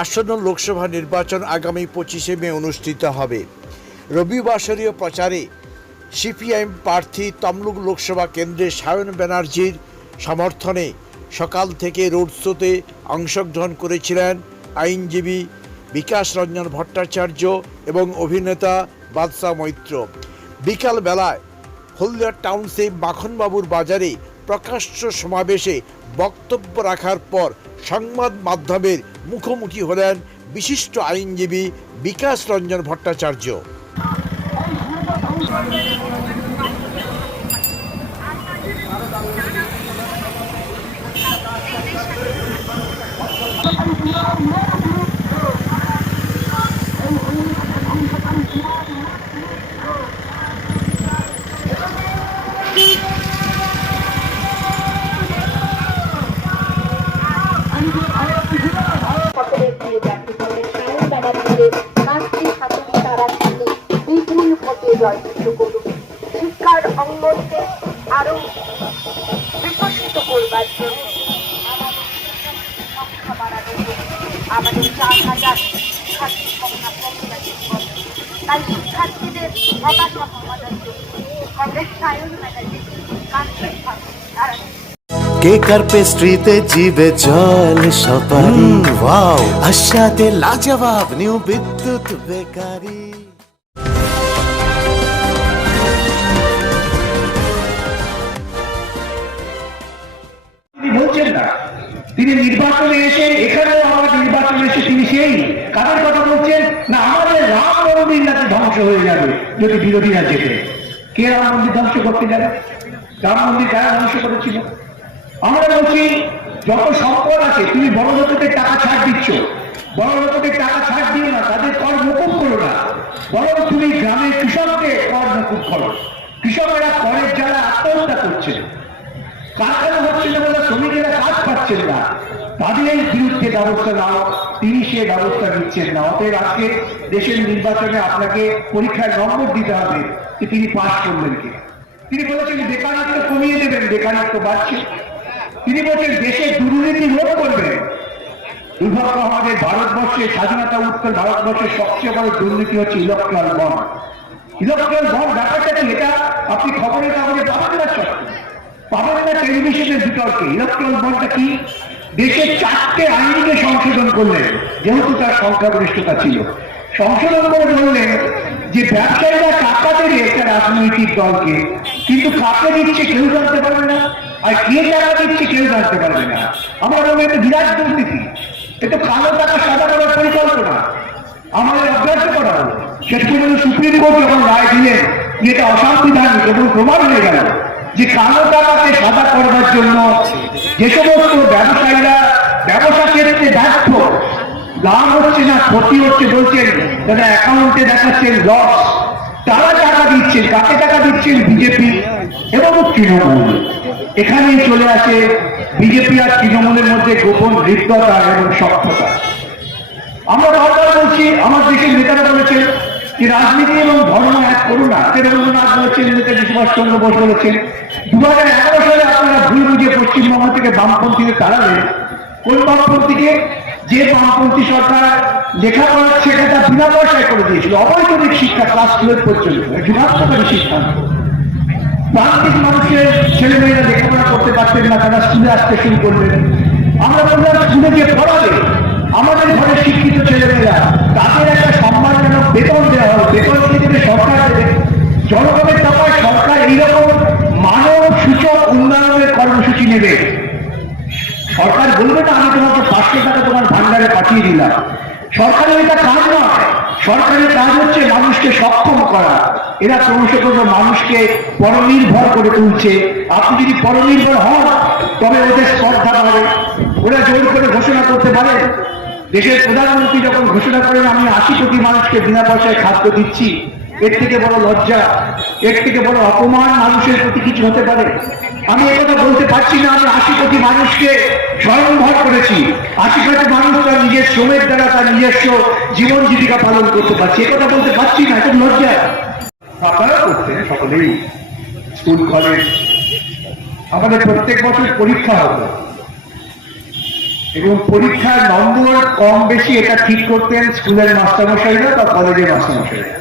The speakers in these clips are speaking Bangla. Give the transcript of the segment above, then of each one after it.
আসন্ন লোকসভা নির্বাচন আগামী 25শে মে অনুষ্ঠিত হবে। রবিবাসরীয় প্রচারে সিপিআইএম প্রার্থী তমলুক লোকসভা কেন্দ্রে সায়ন ব্যানার্জির সমর্থনে সকাল থেকে রোড শোতে অংশগ্রহণ করেছিলেন আইনজীবী বিকাশ রঞ্জন ভট্টাচার্য এবং অভিনেতা বাদশা মৈত্র। বিকালবেলায় হলদিয়া টাউনশিপ মাখনবাবুর বাজারে প্রকাশ্য সমাবেশে বক্তব্য রাখার পর সংবাদ মাধ্যমের মুখোমুখি হলেন বিশিষ্ট আইনজীবী বিকাশ রঞ্জন ভট্টাচার্য। শিক্ষার অঙ্গনকে আরো বিকশিত করবার জন্য আমাদের 4,000 শিক্ষার্থীর সংখ্যা তাই শিক্ষার্থীদের হতাশা সমাধান জন্য কংগ্রেস সায়ন ব্যানার্জি কাজ তারা কেকার পেস্ট্রিতে জিবে জল সপারি ওয়াও আশাতে লাজবাব নিউ বিদ্যুৎ বেকারি। বলছেন না তিনি নির্বাচনে এসে এখানেও আমার নির্বাচনে এসে তিনি সেই কাদের কথা বলছেন না আমাদের রাম মন্দির নাকি ধ্বংস হয়ে যাবে যদি বিরোধীরা যেতে। কে রাম মন্দির ধ্বংস করতে যাবে? রাম মন্দির কারা ধ্বংস করেছিল? আমরা বলছি যত সম্পদ আছে তুমি বড় লোকেদের টাকা ছাড় দিচ্ছ, বড় লোকেদের টাকা ছাড় দিও না, তাদের কর মকুব করো না, বরং তুমি গ্রামের কৃষকদের কর মকুব করো। কৃষকেরা করের যারা আত্মহত্যা করছে, কারখানা হচ্ছে না বলে শ্রমিকেরা কাজ পাচ্ছেন না, তাদের বিরুদ্ধে ব্যবস্থা নাও। তিনি সে ব্যবস্থা নিচ্ছেন না। অতএব আজকে দেশের নির্বাচনে আপনাকে পরীক্ষায় নম্বর দিতে হবে যে তিনি পাশ করলেন কি। তিনি বলেছেন বেকারত্ব কমিয়ে দেবেন, বেকারত্ব বাড়ছে। তিনি বলছেন দেশের দুর্নীতি রোধ করবেন। দুর্ভাগ্য আমাদের ভারতবর্ষে স্বাধীনতা উত্তর ভারতবর্ষের সবচেয়ে বড় দুর্নীতি হচ্ছে ইলেকট্রাল বন্ড। ইলেকট্রাল বন্ড ব্যাপারটা কি? এটা আপনি খবরের কাগজে পাবেন না, পাবেন না টেলিভিশনের বিতর্কে। ইলেকট্রাল বন্ডটা কি? দেশের 4টে আইনকে সংশোধন করলেন, যেহেতু তার সংখ্যাগরিষ্ঠতা ছিল। সংশোধন করে বললেন যে ব্যবসায়ীরা টাকা দেবে একটা রাজনৈতিক দলকে, কিন্তু কাকে দিচ্ছে কেউ জানতে পারবে না, আর কে টাকা দিচ্ছে কেউ জানতে পারবে না। আমার মনে হয় বিরাট দুর্নীতি। এটা কালো টাকা সাদা করার পরিকল্পনা আমাদের অভ্যর্থ করা হলো। শেষ পর্যন্ত সুপ্রিম কোর্ট যখন রায় দিলেন যে এটা অসাংবিধানিক এবং প্রমাণ হয়ে গেল যে কালো টাকাকে সাদা করবার জন্য যে সমস্ত ব্যবসায়ীরা ব্যবসা ক্ষেত্রে ব্যর্থ, লাভ হচ্ছে না ক্ষতি হচ্ছে বলছেন, তারা অ্যাকাউন্টে দেখাচ্ছেন লস, তারা টাকা দিচ্ছেন। কাকে টাকা দিচ্ছেন? বিজেপি এবং তৃণমূল। এখানেই চলে আসে বিজেপি আর তৃণমূলের মধ্যে গোপন হৃদ্যতা এবং সক্ষতা। আমরা বারবার বলছি, আমার দেশের নেতারা বলেছেন যে রাজনীতি এবং ধর্ম এক করুন না। রবীন্দ্রনাথ বলেছেন, নেতাজি সুভাষচন্দ্র বোস বলেছেন। 2011 সালে আপনারা ভুল বুঝে পশ্চিমবঙ্গ থেকে বামপন্থীদের তাড়ালেন। কোন বামপন্থীকে? যে বামপন্থী সরকার লেখাপড়া শেখাটা বিনা পয়সায় করে দিয়েছিল, অবৈতনিক শিক্ষা ক্লাস 12 পর্যন্ত, যুগান্তকারী সিদ্ধান্ত। প্রান্তিক মানুষের ছেলেমেয়েরা লেখাপড়া করতে পারতেন না, তারা স্কুলে আসতে শুরু করলেন। আমরা বললাম স্কুলে যে পড়াবে আমাদের ঘরে শিক্ষিত ছেলেমেয়েরা, তাদের একটা সম্মানজনক বেতন দেওয়া হবে। বেতন দিয়ে সরকার দেবে, জনগণের টাকায় সরকার এইরকম মানব সূচক উন্নয়নের কর্মসূচি নেবে। সরকার বলবে না আমি তোমাকে 500 টাকা তোমার ভান্ডারে পাঠিয়ে দিলাম। সরকারের এটা কাজ নয়। সরকারের কাজ হচ্ছে মানুষকে সক্ষম করা। এরা ক্রমশ মানুষকে পরনির্ভর করে তুলছে। আপনি যদি পরনির্ভর হন তবে ওদের স্পর্ধা বাড়ে, ওরা জোর করে ঘোষণা করতে পারে। দেশের প্রধানমন্ত্রী যখন ঘোষণা করেন আমি 80 কোটি মানুষকে বিনা পয়সায় খাদ্য দিচ্ছি, এর থেকে বড় লজ্জা, এর থেকে বড় অপমান মানুষের প্রতি কিছু হতে পারে? আমি একথা বলতে পারছি না আমি 80 কোটি মানুষকে স্বয়ংভর করেছি। 80 কোটি মানুষ তার নিজের শ্রমের দ্বারা তার নিজস্ব জীবন জীবিকা পালন করতে পারছে, একথা বলতে পারছি না। এটা লজ্জা। আপনারা করতেন সকলেই, স্কুল কলেজ আমাদের প্রত্যেক বছর পরীক্ষা হতো। এবং পরীক্ষার নম্বর কম বেশি এটা ঠিক করতেন স্কুলের মাস্টারমশাইরা বা কলেজের মাস্টারমশাইরা।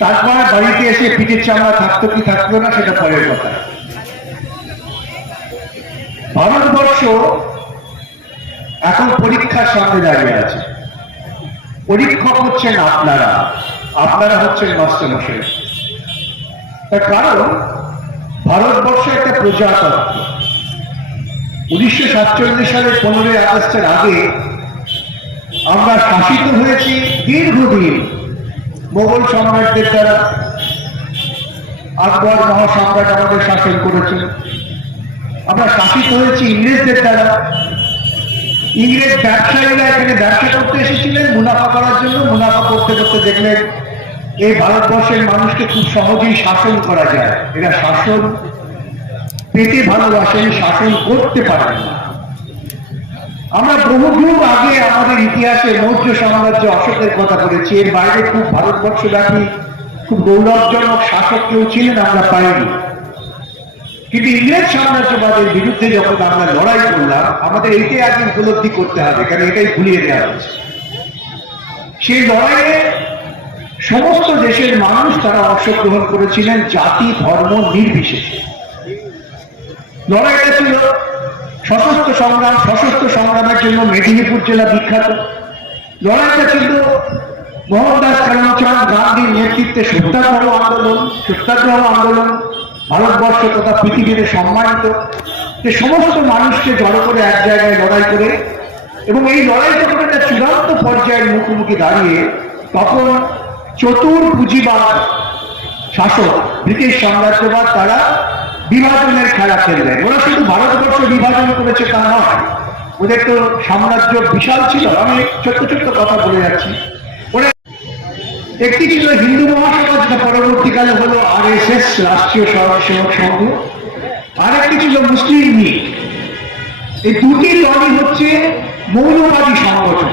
তারপর বাড়িতে এসে পিঠের চামড়া থাকতো কি থাকতো না সেটা পরের কথা। ভারতবর্ষ এখন পরীক্ষার সামনে দাঁড়িয়ে আছে। পরীক্ষক হচ্ছেন আপনারা, আপনারা হচ্ছেন মাস্টারমশাই। তার কারণ ভারতবর্ষ একটা প্রজাতন্ত্র। 1947 সালের 15ই আগস্টের আগে আমরা শাসিত হয়েছি দীর্ঘদিন মোগল সম্রাটদের দ্বারা। আকবর মহাসম্রাট আমাদের শাসন করেছেন। আমরা শাসিত হয়েছি ইংরেজদের দ্বারা। ইংরেজ ব্যবসায়ীরা এখানে ব্যবসা করতে এসেছিলেন মুনাফা করার জন্য। মুনাফা করতে করতে দেখলেন এই ভারতবর্ষের মানুষকে খুব সহজেই শাসন করা যায়। এরা শাসন পেতে ভালোবাসেন, শাসন করতে পারেন না। আমরা বহু যুগ আগে আমাদের ইতিহাসে মৌর্য সাম্রাজ্য অশোকের কথা বলেছি। এর বাইরে খুব ভারতবর্ষব্যাপী খুব গৌরবজনক শাসক কেউ ছিলেন আমরা পাইনি। কিন্তু ইংরেজ সাম্রাজ্যবাদের বিরুদ্ধে যখন আমরা লড়াই করলাম, আমাদের এইটাই আগে উপলব্ধি করতে হবে, কারণ এটাই ভুলিয়ে দেওয়া হয়েছে। সেই লড়াইয়ে সমস্ত দেশের মানুষ তারা অংশগ্রহণ করেছিলেন, জাতি ধর্ম নির্বিশেষে। লড়াইটা ছিল সশস্ত্র সংগ্রাম। সশস্ত্র সংগ্রামের জন্য মেদিনীপুর জেলা বিখ্যাত। লড়াইটা ছিল মোহনদাস করমচাঁদ গান্ধীর নেতৃত্বে সত্যাগ্রহ আন্দোলন। সত্যাগ্রহ আন্দোলন ভারতবর্ষ তথা পৃথিবীতে সম্মানিত। যে সমস্ত মানুষকে জড়ো করে এক জায়গায় লড়াই করে, এবং এই লড়াই যখন একটা চূড়ান্ত পর্যায়ের মুখোমুখি দাঁড়িয়ে, তখন চতুর পুঁজিবাদ শাসক ব্রিটিশ সাম্রাজ্যবাদ তারা বিভাজনের খেলা খেললেন। ওরা শুধু ভারতবর্ষ বিভাজন করেছে তা নয়, ওদের তো সাম্রাজ্য বিশাল ছিল। আমি ছোট্ট ছোট্ট কথা বলে যাচ্ছি। ওরা একটি ছিল হিন্দু মহাসভা, যেটা পরবর্তীকালে হলো RSS রাষ্ট্রীয় স্বয়ংসেবক সংঘ। আর একটি ছিল মুসলিম লীগ। এই দুটি দলই হচ্ছে মৌলবাদী সংগঠন।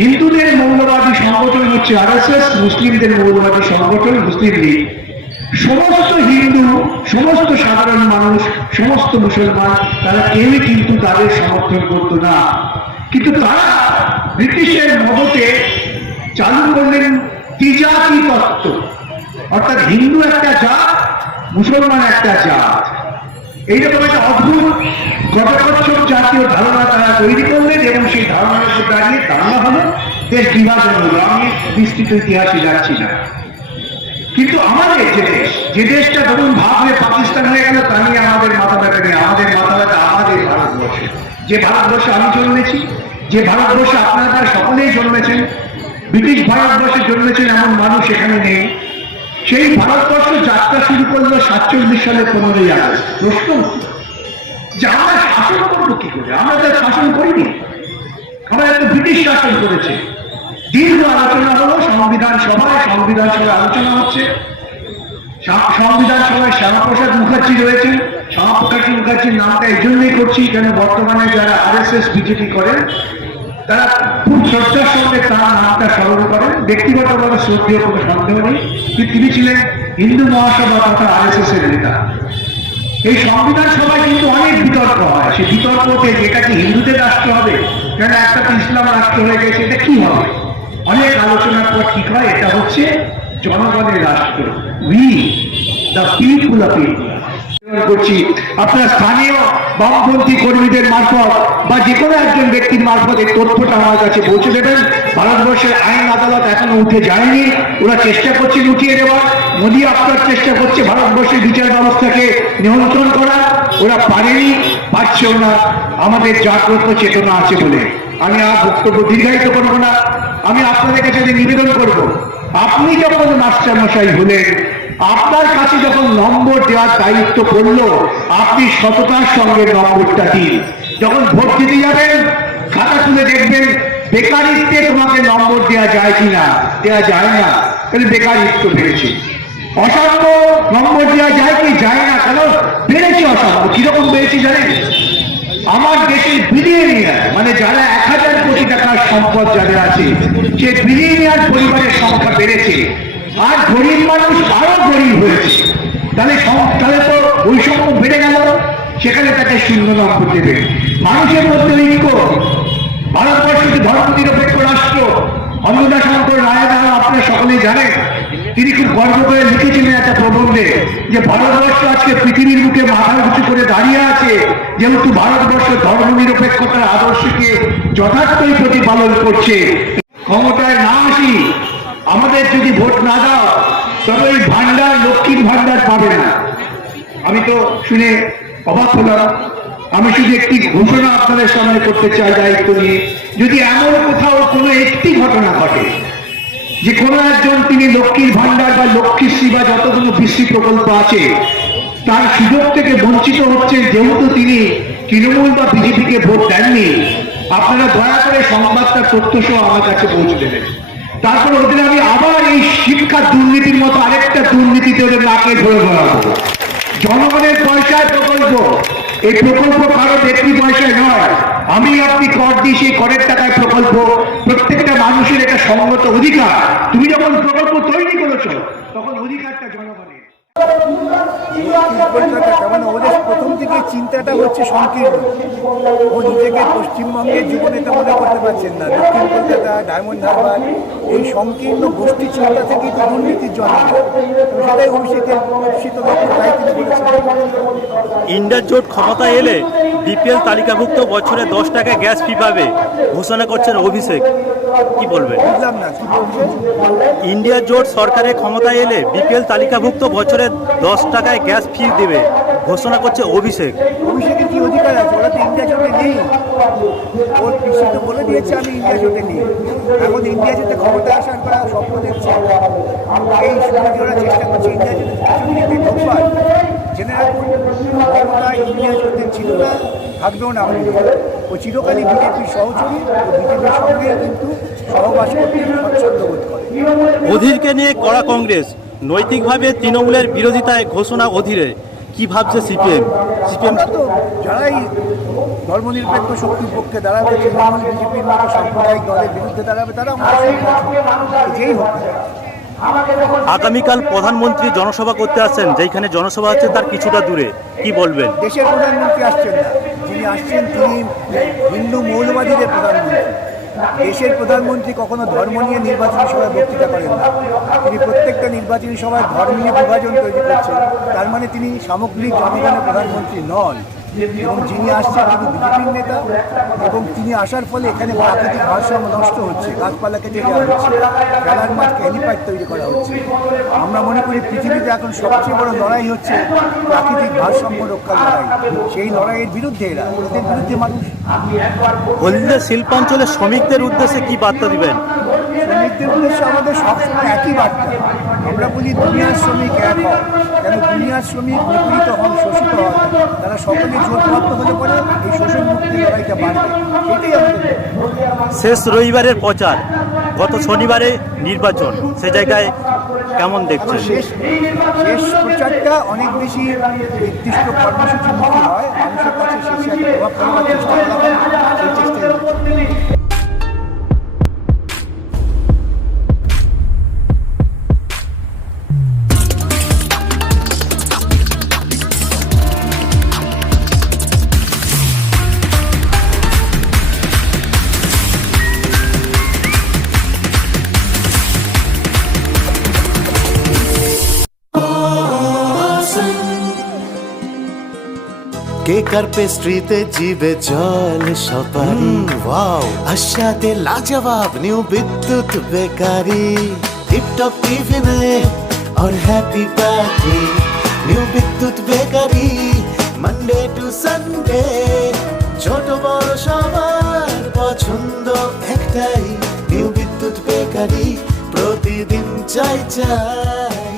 হিন্দুদের মৌলবাদী সংগঠন হচ্ছে RSS, মুসলিমদের মৌলবাদী সংগঠন মুসলিম লীগ। সমস্ত হিন্দু, সমস্ত সাধারণ মানুষ, সমস্ত মুসলমান তারা কেউই কিন্তু তাদের সমর্থন করতো না। কিন্তু তারা ব্রিটিশের মদতে চালু করলেন ত্রিজাতি তত্ত্ব, অর্থাৎ হিন্দু একটা জাত, মুসলমান একটা জাত। এইরকম একটা অদ্ভুত গঠকচ্ছপ জাতীয় ধারণা তারা তৈরি করলেন, এবং সেই ধারণার উপর দাঁড়িয়ে দাঙ্গা হলো, দেশ বিভাজন হলো। আমি বিস্তৃত ইতিহাসে যাচ্ছি না। কিন্তু আমাদের যে দেশটা ধরুন ভাবলে পাকিস্তান হয়ে গেল, তা নিয়ে আমাদের মাথা ব্যথা নেই। আমাদের মাথা ব্যথা আমাদের ভারতবর্ষে। যে ভারতবর্ষে আমি জন্মেছি, যে ভারতবর্ষে আপনারা সকলেই জন্মেছেন, ব্রিটিশ ভারতবর্ষে জন্মেছেন এমন মানুষ এখানে নেই। সেই ভারতবর্ষ যাত্রা শুরু করলো 47 সালে 15ই আগস্ট। প্রশ্ন যে আমরা শাসন করবো কি করে? আমরা তো শাসন করিনি, আমরা একটা ব্রিটিশ শাসন করেছে। দীর্ঘ আলোচনা হলো সংবিধান সভায়। সংবিধান সভায় আলোচনা হচ্ছে। সংবিধান সভায় শ্যামাপ্রসাদ মুখার্জি রয়েছেন। শ্যামাপ্রসাদ মুখার্জির নামটা এই জন্যই করছি, কেন বর্তমানে যারা RSS বিজেপি করেন তারা খুব শ্রদ্ধার সঙ্গে তার নামটা স্মরণ করেন। ব্যক্তিগতভাবে শ্রদ্ধেয় কোনো সন্দেহ নেই, কিন্তু তিনি ছিলেন হিন্দু মহাসভা তথা RSS এর নেতা। এই সংবিধান সভায় কিন্তু অনেক বিতর্ক হয়। সেই বিতর্কতে যেটা কি হিন্দুদের রাষ্ট্র হবে, কেন একটা তো ইসলাম রাষ্ট্র হয়ে গেছে, এটা কি হবে? অনেক আলোচনার পর ঠিক হয় এটা হচ্ছে জনগণের রাষ্ট্র। We the people of India করছি। আপনার স্থানীয় বামপন্থী কর্মীদের মারফত বা যে কোনো একজন ব্যক্তির মারফত এই তথ্যটা আমার কাছে পৌঁছে দেবেন। ভারতবর্ষের আইন আদালত এখনো উঠে যায়নি, ওরা চেষ্টা করছেন উঠিয়ে দেওয়ার। মোদী আপনার চেষ্টা করছে ভারতবর্ষের বিচার ব্যবস্থাকে নিয়ন্ত্রণ করার, ওরা পারেনি, পারছেও না। আমাদের জাগ্রত চেতনা আছে বলে আমি আর বক্তব্য দীর্ঘায়িত করবো না। আমি আপনাদের কাছে নিবেদন করব, আপনি যখন মাস্টারমশাই হলেন, আপনার কাছে যখন নম্বর দেওয়ার দায়িত্ব পড়লো, আপনি সততার সঙ্গে নম্বরটা দিন। যখন ভোট দিতে যাবেন, খাতা তুলে দেখবেন বেকারিত্বে তোমাকে নম্বর দেওয়া যায় কিনা। দেওয়া যায় না, তাহলে বেকারিত্ব বেড়েছে। অসাম্য নম্বর দেওয়া যায় কি যায় না, কেন বেড়েছে অসাম্য। কিরকম বেড়েছে জানেন? আমার দেশের বিলিয়নিয়ার, মানে যারা 1000 কোটি টাকার সম্পদ যাদের আছে, সে বিলিয়নিয়ার পরিবারের সংখ্যা বেড়েছে, আর গরিব মানুষ আরো গরিব হয়েছে। তাহলে তো বৈষম্য বেড়ে গেল, সেখানে তাকে 0 নম্বর দেবে। মানুষের মধ্যে ঐক্য। ভারতবর্ষ একটি ধর্মনিরপেক্ষ রাষ্ট্র। অন্নদা শঙ্কর রায় আপনারা সকলেই জানেন, তিনি খুব গর্ব করে লিখেছিলেন একটা প্রবন্ধে যে ভারতবর্ষ আজকে পৃথিবীর মুখে মাথা উঁচু করে দাঁড়িয়ে আছে যেহেতু ভারতবর্ষ ধর্মনিরপেক্ষতার আদর্শকে যথার্থই প্রতিপালন করছে। ক্ষমতায় না আসি, আমাদের যদি ভোট না দাও তবে এই ভান্ডার, লক্ষ্মীর ভান্ডার পাবে না। আমি তো শুনে অবাক হলাম। আমি শুধু একটি ঘোষণা আপনাদের সামনে করতে চাই দায়িত্ব নিয়ে, যদি এমন কোথাও কোনো একটি ঘটনা ঘটে যে কোনো একজন তিনি লক্ষ্মীর ভান্ডার বা লক্ষ্মীশ্রী বা যতগুলো বৃষ্টি প্রকল্প আছে তার সুযোগ থেকে বঞ্চিত হচ্ছে যেহেতু তিনি তৃণমূল বা বিজেপিকে ভোট দেননি, আপনারা দয়া করে সংবাদটা তথ্য সহ আমার কাছে পৌঁছে দেবেন। তারপর ওদের আমি আবার এই শিক্ষা দুর্নীতির মতো আরেকটা দুর্নীতিতে ওদের নাকে ধরে ধরাবো। জনগণের পয়সায় প্রকল্প, এই প্রকল্প কারো ব্যক্তি পয়সায় নয়, আমি আপনি কর দিই সেই করের টাকায় প্রকল্প। প্রত্যেকটা মানুষের একটা সঙ্গত অধিকার। তুমি যখন প্রকল্প তৈরি করেছো তখন অধিকারটা জনগণের। কলকাতা মানে ওদের প্রথম থেকে চিন্তাটা হচ্ছে সংকীর্ণ। ও নিজেকে পশ্চিমবঙ্গের যুবনেতা মনে করতে পারছেন না। দক্ষিণ কলকাতা, ডায়মন্ড হারবার, এই সংকীর্ণ গোষ্ঠী চিন্তা থেকেই তো দুর্নীতির জন্ম। সেটাই অভিষেকের প্রদর্শিত লক্ষ্য, তাই তিনি বলেছেন। ইন্ডিয়া জোট ক্ষমতায় এলে বিপিএল তালিকাভুক্ত বছরে 10 টাকা গ্যাস ফি পাবে ঘোষণা করছেন অভিষেক, কি বলবেন? বুঝলাম না কি বলছেন। ইন্ডিয়া জোট সরকারের ক্ষমতায় এলে বিপিএল তালিকাভুক্ত বছরে 10 টাকায় গ্যাস ফি দেবে ঘোষণা করছে অভিষেক। অভিষেকের কি অধিকার আছে? ওরা তো ইন্ডিয়া জোটে নেই। ওর পিসি তো বলে দিয়েছে আমি ইন্ডিয়া জোটে নেই। এখন ইন্ডিয়া জোটে ক্ষমতা আসার করা স্বপ্ন দেখছে। এই সুযোগে ওরা চেষ্টা করছে ইন্ডিয়া জোটে কিছু ঢোকবার। জেনে রাখুন, ক্ষমতা ইন্ডিয়া জোটে ছিল না, থাকবেও না। ও চিরকালই বিজেপির সহযোগী, বিজেপির সঙ্গে কিন্তু সহবাস করতে স্বচ্ছন্দ বোধ করে। অধীরকে নিয়ে কড়া কংগ্রেস, নৈতিকভাবে তৃণমূলের বিরোধিতায় ঘোষণা অধীরে, কি ভাবছে সিপিএম? আমরা তো যারাই ধর্মনিরপেক্ষ শক্তির পক্ষে দাঁড়াবে, তৃণমূল বিজেপির মতো সাম্প্রদায়িক দলের বিরুদ্ধে দাঁড়াবে, তারা যেই হোক। আগামীকাল প্রধানমন্ত্রী জনসভা করতে আসছেন, যেখানে জনসভা হচ্ছে তার কিছুটা দূরে, কি বলবেন? দেশের প্রধানমন্ত্রী আসছেন না, যিনি আসছেন তিনি হিন্দু মৌলবাদীদের প্রধানমন্ত্রী। দেশের প্রধানমন্ত্রী কখনো ধর্ম নিয়ে নির্বাচনী সভায় বক্তৃতা করেন না। তিনি প্রত্যেকটা নির্বাচনী সভায় ধর্মীয় বিভাজন তৈরি করছেন। তার মানে তিনি সামগ্রিক জনগণের প্রধানমন্ত্রী নন। এবং যিনি আসছেন তিনি বিজেপির নেতা, এবং তিনি আসার ফলে এখানে প্রাকৃতিক ভারসাম্য নষ্ট হচ্ছে। গাছপালা কেটে দেওয়া হচ্ছে, খেলার মাঠকে হেলিপ্যাড তৈরি করা হচ্ছে। আমরা মনে করি পৃথিবীতে এখন সবচেয়ে বড় লড়াই হচ্ছে প্রাকৃতিক ভারসাম্য রক্ষার লড়াই। সেই লড়াইয়ের বিরুদ্ধে এরা, এদের বিরুদ্ধে মানুষ। হলদিয়া শিল্পাঞ্চলের শ্রমিকদের উদ্দেশ্যে কি বার্তা দিবেন? শ্রমিকদের উদ্দেশ্যে আমাদের সবসময় একই বার্তা। আমরা বলি দুনিয়ার শ্রমিক এক হন। কেন দুনিয়ার শ্রমিক নিপীড়িত হন, শোষিত হন, তারা সকলে জোটবদ্ধ হলে পরে এই শোষণ মুক্তির লড়াইটা বাড়বে। এটাই আমাদের। শেষ রবিবারের প্রচার, গত শনিবারে নির্বাচন, সে জায়গায় কেমন দেখছেন? শেষ প্রচারটা অনেক বেশি নির্দিষ্ট কর্মসূচিমুখী হয়। মানুষের কাছে শেষে একটা প্রভাব ফেলার চেষ্টা করা হয়, সেই চেষ্টায়। কেকার পেস্ট্রিতে জিবে জল সপারি, ওয়াও আশাতে লাজবাব নিউ বিদ্যুৎ বেকারি, টিপটপ টিফিনে और हैप्पी पार्टी, নিউ বিদ্যুৎ বেকারি, মানডে টু সানডে, ছোট বড় সবার পছন্দ একটাই, নিউ বিদ্যুৎ বেকারি, প্রতিদিন চাই চাই।